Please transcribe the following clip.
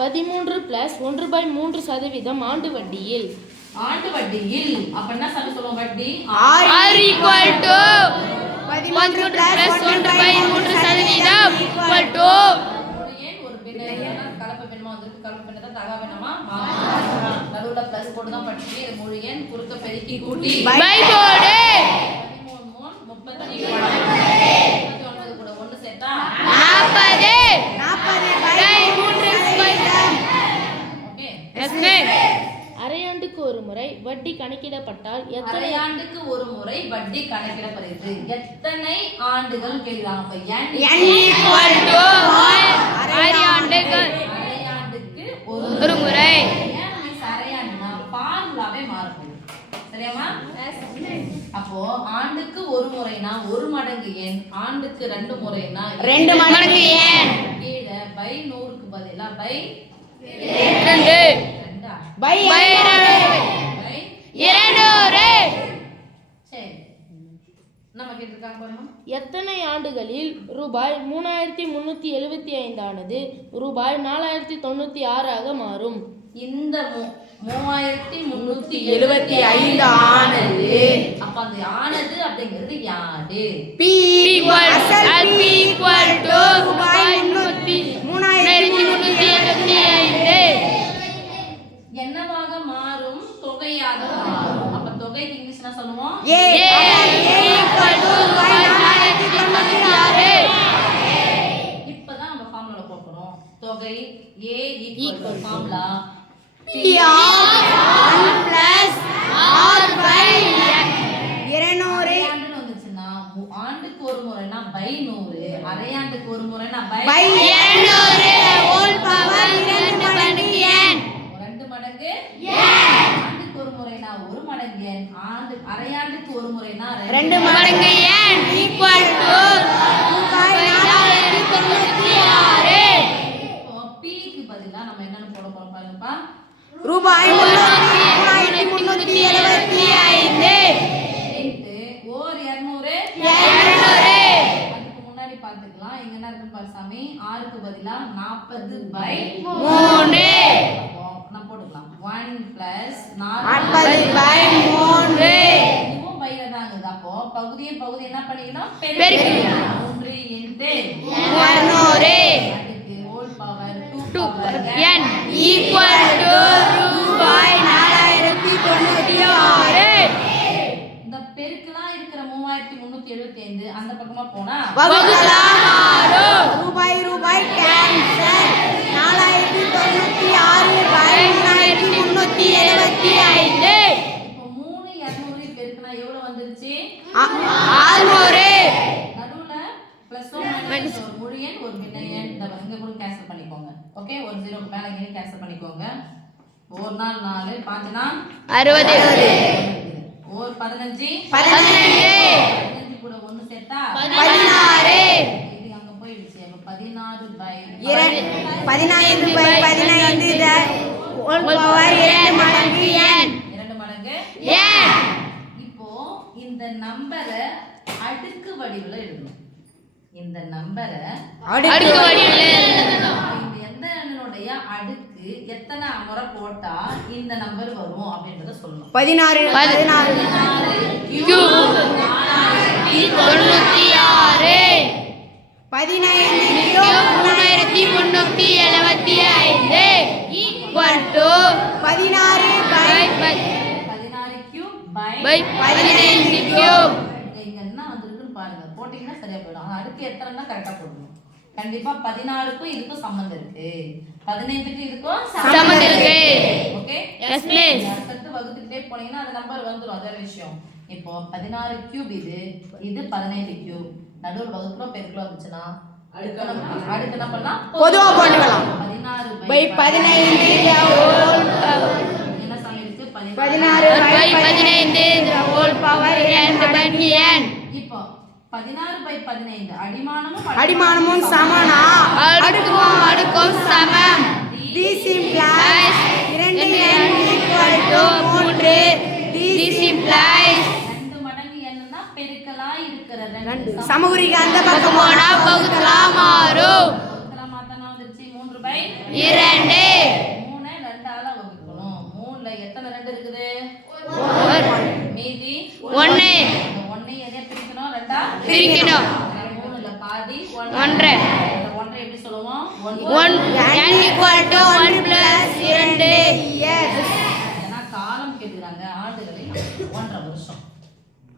13 + 1/3% ஆண்டு வட்டியில். ஆண்டு வட்டியில் அப்ப என்ன சொல்லுவோம்? வட்டி r = 13 + 1/3% ஒரு பின்ன கலப்பு பெண்மா வந்திருக்கு. கலப்பு பெண்ணை தான் தகா வேணுமா? நடுவுல பிளஸ் போட்டு தான் படிச்சு இது முழு எண் குறுக்க பெருக்கி கூட்டி பை போடு. 13 39 கூட 1 சேர்த்தா 40 ஓகே. அரையாண்டுக்கு ஒரு முறை வட்டி கணக்கிடப்பட்டால் அரையாண்டுக்கு ஒரு முறை வட்டி கணக்கிடப்படுகிறது. எத்தனை ஆண்டுகள் கேட்கிறாங்க? அப்ப அரையாண்டுக்கு ஒரு முறை. அரையாண்டுனா ஃபார்முலாவே மாறும். சரியாமா? அப்போ ஆண்டுக்கு ஒரு முறைனா 1 மடங்கு எண், ஆண்டுக்கு 2 முறைனா 2 மடங்கு எண். கீழே பை 100க்கு பதிலா பை 2 பை 200. சரி, நம்ம கேட்டிருக்காங்க பாருங்க. எத்தனை ஆண்டுகளில் ரூபாய் 3375 ஆனது ரூபாய் 4096 மாறும்? இந்த 3375 ஆனது. அப்ப அந்த ஆனது அப்படிங்கிறது யாரு? P = ரூபாய் 3375 என்னவாக மாறும்? தொகையாக மாறும். அப்ப தொகைக்கு இங்கிலீஷ்ல சொல்லுவோம் A = ரூபாய் 496. இப்பதான் நம்ம ஃபார்முலா போடுறோம். தொகை A = ஃபார்முலா P + R/200. அரையாண்டுன்னு வந்துச்சுன்னா ஆண்டுக்கு ஒரு முறைனா பை 100, அரையாண்டுக்கு ஒரு முறைனா பை பை 200 ஹோல் பவர் 2 மடங்கு n. 2 மடங்கு n. ஆண்டுக்கு ஒரு முறைனா 1 மடங்கு n, அரையாண்டுக்கு ஒரு முறைனா 2 மடங்கு n = ரூபாய் 496. இப்போ p க்கு பதிலா நம்ம என்னன்னு போட போறோம் பாருங்கப்பா. ரூபாய் 3375 இன்டு ஓர் 200. 200. அதுக்கு முன்னாடி பார்த்துக்கலாம். இங்க என்ன இருக்கு பாரு சாமி. r க்கு பதிலா 40/3. அப்போ நான் போட்டுக்கலாம். 1 + 40/3. இதுவும் பைல தான் இருக்குது. அப்போ பகுதி என்ன பண்ணிக்கணும்? பெருக்கணும். 3 இன்டு 200 அதுக்கு ஹோல் பவர் 2 n பவர் = ரூபாய் 4096. இந்த பெருக்கலா இருக்கிற 3375 அந்த பக்கமா போனா வகுத்தலாம் மாறும். ரூபாய் கேன்சல். 4096/3375. இப்போ 3 200 பெருக்கனா எவ்வளவு வந்துருச்சு? 600. நடுவுல பிளஸ் மைனஸ் ஒரு முழு எண் ஒரு பின்ன எண். இங்க கூட கேன்சல் பண்ணிக்கோங்க. ஓகே, ஒரு 0க்கு மேல இங்க கேன்சல் பண்ணிக்கோங்க. ஒரு நாள் 4 5 நாள் 60. ஒரு 15 15 கூட 1 சேர்த்தா 16. இது அங்க போயிடுச்சு. அப்ப 16/2 15/15 ஹோல் பவர் 2 மடங்கு n. 2 மடங்கு n. இப்போ இந்த நம்பரை அடுக்கு வடிவுல எழுதணும். இந்த நம்பரை அடுக்கு வடிவில் எழுதணும். இந்த எந்த எண்ணுடைய அடுக்கு எத்தனை முறை போட்டா இந்த நம்பர் வரும் அப்படின்றத சொல்லணும். 16 கியூப் 96. 15 3375 = 16 cube by 15 cube. இங்க என்ன வந்திருக்குன்னு பாருங்க. போட்டீங்கன்னா சரியா போயிடும். ஆனா அடுக்கு எத்தனைன்னா கரெக்டா போடணும். கண்டிப்பா 16க்கும் இதுக்கும் சம்பந்தம் இருக்கு, 15க்கு இதுக்கும் சம்பந்தம் இருக்கு. Okay, yes miss. அடுத்து வகுத்துட்டே போனீங்கன்னா அந்த நம்பர் வந்துரும். அதே விஷயம். இப்போ 16 கியூப் இது 15 கியூப். நடுவுல வகுப்புல பெருக்கல வந்துச்சுன்னா அடுத்து என்ன பண்ணலாம்? பொதுவா போட்டுக்கலாம். 16/15 ஹோல் பவர் என்ன சமம் இருக்கு? 16/15 ஹோல் பவர் 2 மடங்கு n. இப்போ 16/15 அடிமானமும் சமனா அடுக்கும் சமம். This implies 2n = 3. This implies 2 மடங்கு என்னன்னா பெருக்கலா இருக்கிற 2 சமகுறிக்கு அந்த பக்கம் போனா வகுத்தலாம் மாறும். வகுத்தலாம் மாத்தனா வந்துருச்சு 3/2. மீதி 1 இந்த 1 எதையா பிரிக்கணும் ரெண்டா பிரிக்கணும் 3ல பாதி 1 இந்த 1 எப்படி சொல்லுவோம் 1 n equal to